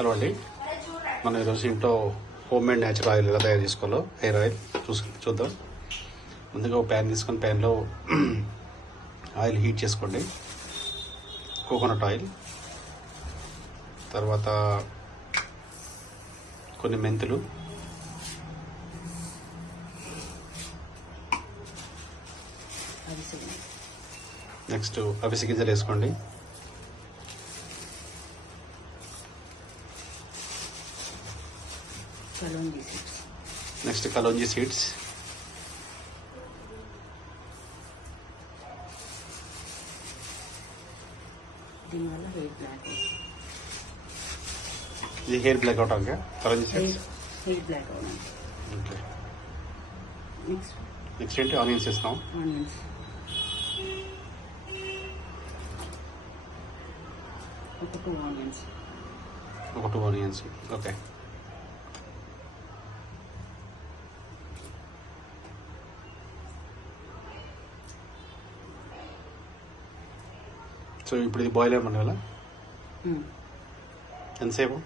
Hello అండి, మనం ఈరోజు ఇంట్లో హోమ్ మేడ్ న్యాచురల్ ఆయిల్ ఎలా తయారు చేసుకోవాలో హెయిర్ ఆయిల్ చూద్దాం. ముందుగా ఒక ప్యాన్ తీసుకొని ప్యాన్లో ఆయిల్ హీట్ చేసుకోండి. కోకోనట్ ఆయిల్, తర్వాత కొన్ని మెంతులు, నెక్స్ట్ అవిసె గింజలు వేసుకోండి. నెక్స్ట్ కలోంజీ సీడ్స్, ఇది హెయిర్ బ్లాక్ అవుట్ అవుగా kalonji seeds hair black out. Okay, next ఏంటి ఆనియన్స్ వేస్తాం. ఒక టూ ఆనియన్స్. ఓకే, సో ఇప్పుడు ఇది బాయిల్ అయ్యమని కదా, ఎంతసేపు?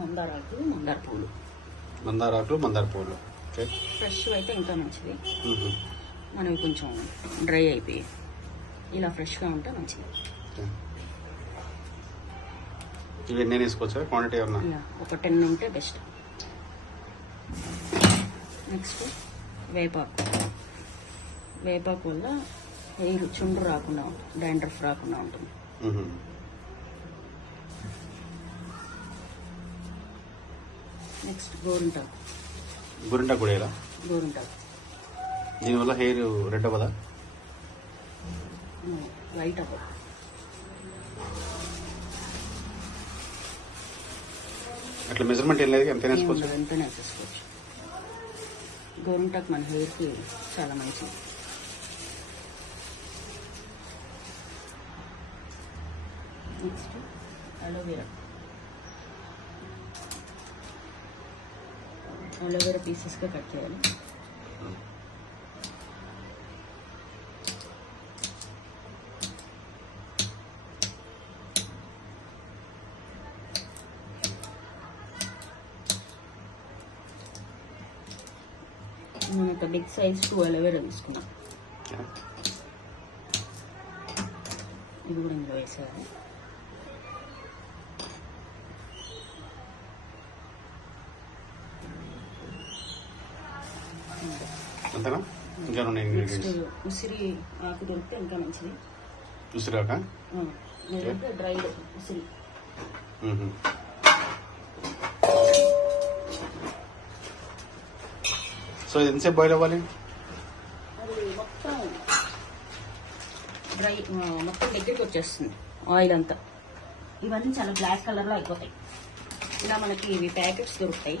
మందారాకులు, మందార పూలు. ఓకే, ఫ్రెష్ అయితే ఇంకా మంచిది. మనవి కొంచెం డ్రై అయిపోయి ఇలా ఫ్రెష్గా ఉంటే మంచిది. ఇవి ఎన్ని వేసుకోవచ్చా? క్వాంటిటీ ఏమన్నా? ఒక 10 ఉంటే బెస్ట్. నెక్స్ట్ వేపాకు వల్ల హెయిర్ చుండ్రు రాకుండా, డాండ్రఫ్ రాకుండా ఉంటుంది. నెక్స్ట్ గోరింటాకు కూడా ఇలా. గోరింటాకు దీనివల్ల హెయిర్ రెడ్ అవ్వదా? వైట్ అవ్వదు. అట్లా మెజర్మెంట్ ఏం లేదు, ఎంతైనా వేసుకోవచ్చు. ఎంతైనా వేసుకోవచ్చు. గోరింటాకు మన హెయిర్కి చాలా మంచిది. నెక్స్ట్ అలోవెరా పీసెస్గా కట్ చేయాలి. మనం ఒక బిగ్ సైజ్ 2 అలోవెరా తీసుకున్నాం. ఇది కూడా ఇందులో వేసేయాలి. ఉసిరి ఆకు దొరికితే ఇంకా మంచిది. ఉసిరి ఆక డ్రై ఉసిరి. సో ఇది ఎంతసేపు బాయిల్ అవ్వాలి? అది మొత్తం డ్రై, మొత్తం దగ్గరికి వచ్చేస్తుంది ఆయిల్ అంతా. ఇవన్నీ చాలా బ్లాక్ కలర్లో అయిపోతాయి. ఇలా మనకి ఇవి ప్యాకెట్స్ దొరుకుతాయి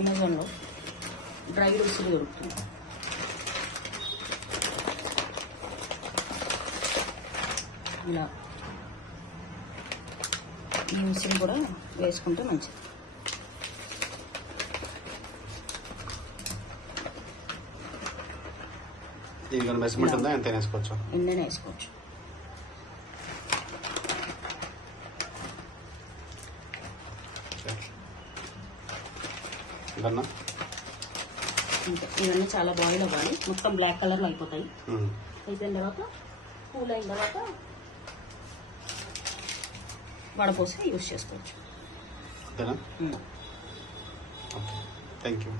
అమెజాన్లో. డ్రై ఉసిరి దొరుకుతుంది. ఇలా ఈ ఉసిరి కూడా వేసుకుంటే మంచిది. దీనికి మెజర్మెంట్ ఉందా? ఎంతైనా వేసుకోవచ్చు. ఎన్నైనా వేసుకోవచ్చు. ఇవన్నీ చాలా బాయిల్ అవ్వాలి. మొత్తం బ్లాక్ కలర్లో అయిపోతాయి. అయిపోయిన తర్వాత కూల్ అయిన తర్వాత వడపోసి యూజ్ చేసుకోవచ్చు. Thank you.